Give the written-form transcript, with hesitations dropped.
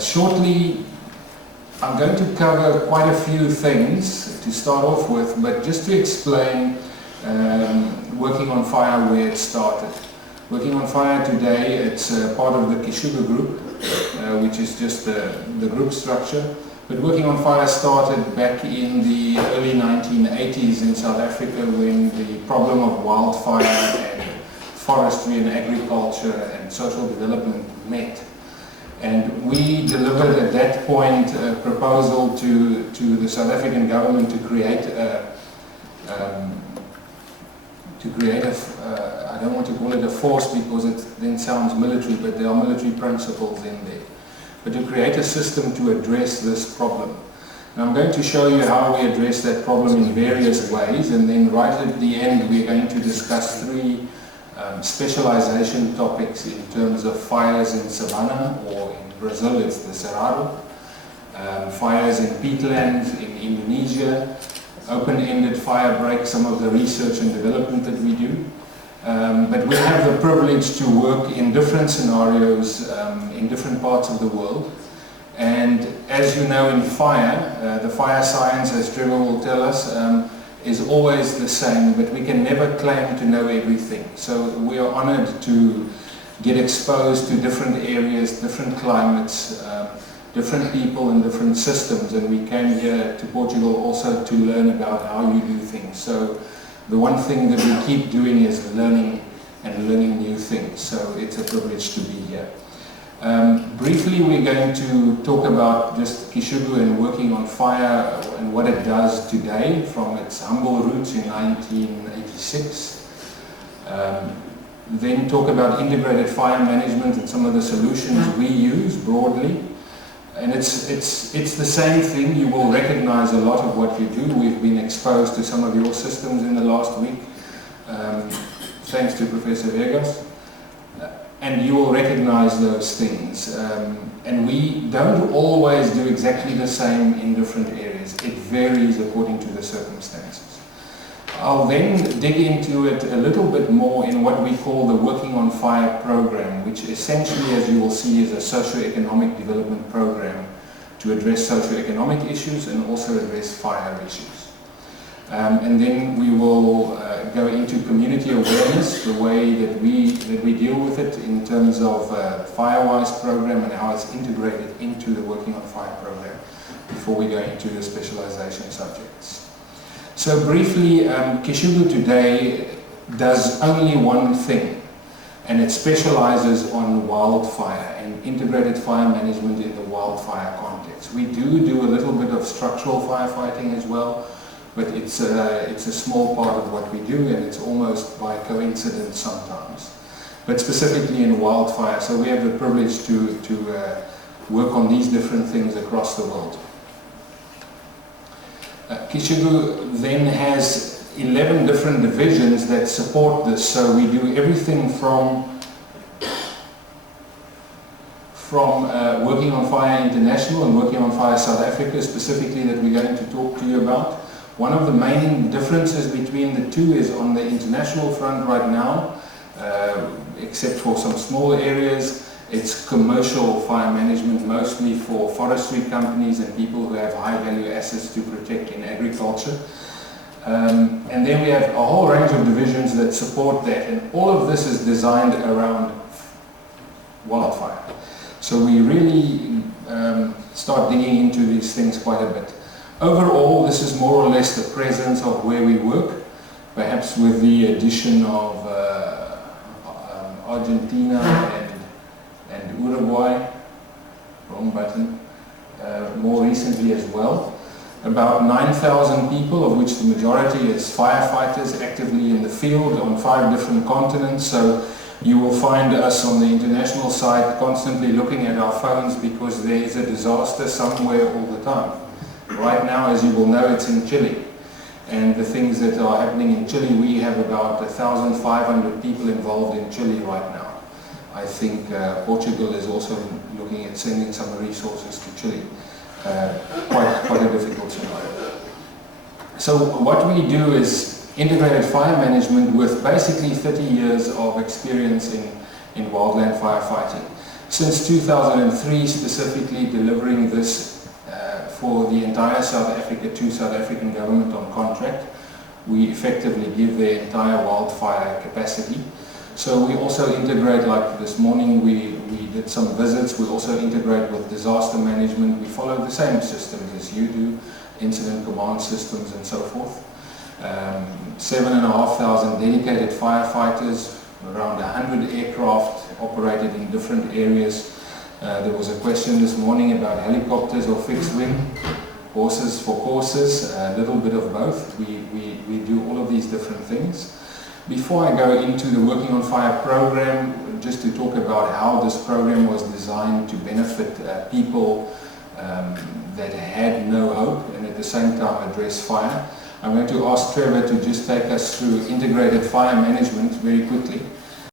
Shortly, I'm going to cover quite a few things to start off with, but just to explain Working on Fire, where it started. Working on Fire today, it's part of the Kishugu group, which is just the group structure. But Working on Fire started back in the early 1980s in South Africa, when the problem of wildfire and forestry and agriculture and social development met. And we delivered at that point a proposal to the South African government to create I don't want to call it a force because it then sounds military, but there are military principles in there. But to create a system to address this problem. And I'm going to show you how we address that problem in various ways, and then right at the end we're going to discuss three specialization topics in terms of fires in savanna, or in Brazil it's the Cerrado, fires in peatlands in Indonesia, open-ended fire breaks, some of the research and development that we do. But we have the privilege to work in different scenarios in different parts of the world. And as you know, in fire, the fire science, as Trevor will tell us, is always the same, but we can never claim to know everything. So we are honored to get exposed to different areas, different climates, different people and different systems, and we came here to Portugal also to learn about how you do things. So the one thing that we keep doing is learning and learning new things, so it's a privilege to be here. Briefly, we're going to talk about just Kishugu and Working on Fire and what it does today from its humble roots in 1986. Then talk about integrated fire management and some of the solutions we use broadly. And it's the same thing. You will recognize a lot of what you do. We've been exposed to some of your systems in the last week, thanks to Professor Vegas. And you will recognize those things. And we don't always do exactly the same in different areas. It varies according to the circumstances. I'll then dig into it a little bit more in what we call the Working on Fire program, which essentially, as you will see, is a socio-economic development program to address socio-economic issues and also address fire issues. And then we will go into community awareness, the way that we deal with it in terms of Firewise program and how it's integrated into the Working on Fire program before we go into the specialization subjects. So briefly, Kishugu today does only one thing, and it specializes on wildfire and integrated fire management in the wildfire context. We do a little bit of structural firefighting as well, but it's a small part of what we do, and it's almost by coincidence sometimes. But specifically in wildfire, so we have the privilege to work on these different things across the world. Kishugu then has 11 different divisions that support this, so we do everything from Working on Fire International and Working on Fire South Africa specifically, that we're going to talk to you about. One of the main differences between the two is on the international front right now, except for some small areas, it's commercial fire management, mostly for forestry companies and people who have high value assets to protect in agriculture. And then we have a whole range of divisions that support that, and all of this is designed around wildfire. So we really start digging into these things quite a bit. Overall, this is more or less the presence of where we work, perhaps with the addition of Argentina and Uruguay, wrong button, more recently as well. About 9,000 people, of which the majority is firefighters actively in the field on 5 different continents. So you will find us on the international side constantly looking at our phones because there is a disaster somewhere all the time. Right now, as you will know, it's in Chile. And the things that are happening in Chile, we have about 1,500 people involved in Chile right now. I think Portugal is also looking at sending some resources to Chile. Quite a difficult scenario. So what we do is integrated fire management with basically 30 years of experience in wildland firefighting. Since 2003 specifically, delivering this for the entire South Africa to South African government on contract. We effectively give their entire wildfire capacity. So we also integrate, like this morning we did some visits, we also integrate with disaster management. We follow the same systems as you do, incident command systems and so forth. 7,500 dedicated firefighters, around 100 aircraft operated in different areas. There was a question this morning about helicopters or fixed wing, horses for courses, a little bit of both. We do all of these different things. Before I go into the Working on Fire program, just to talk about how this program was designed to benefit people that had no hope and at the same time address fire, I'm going to ask Trevor to just take us through integrated fire management very quickly.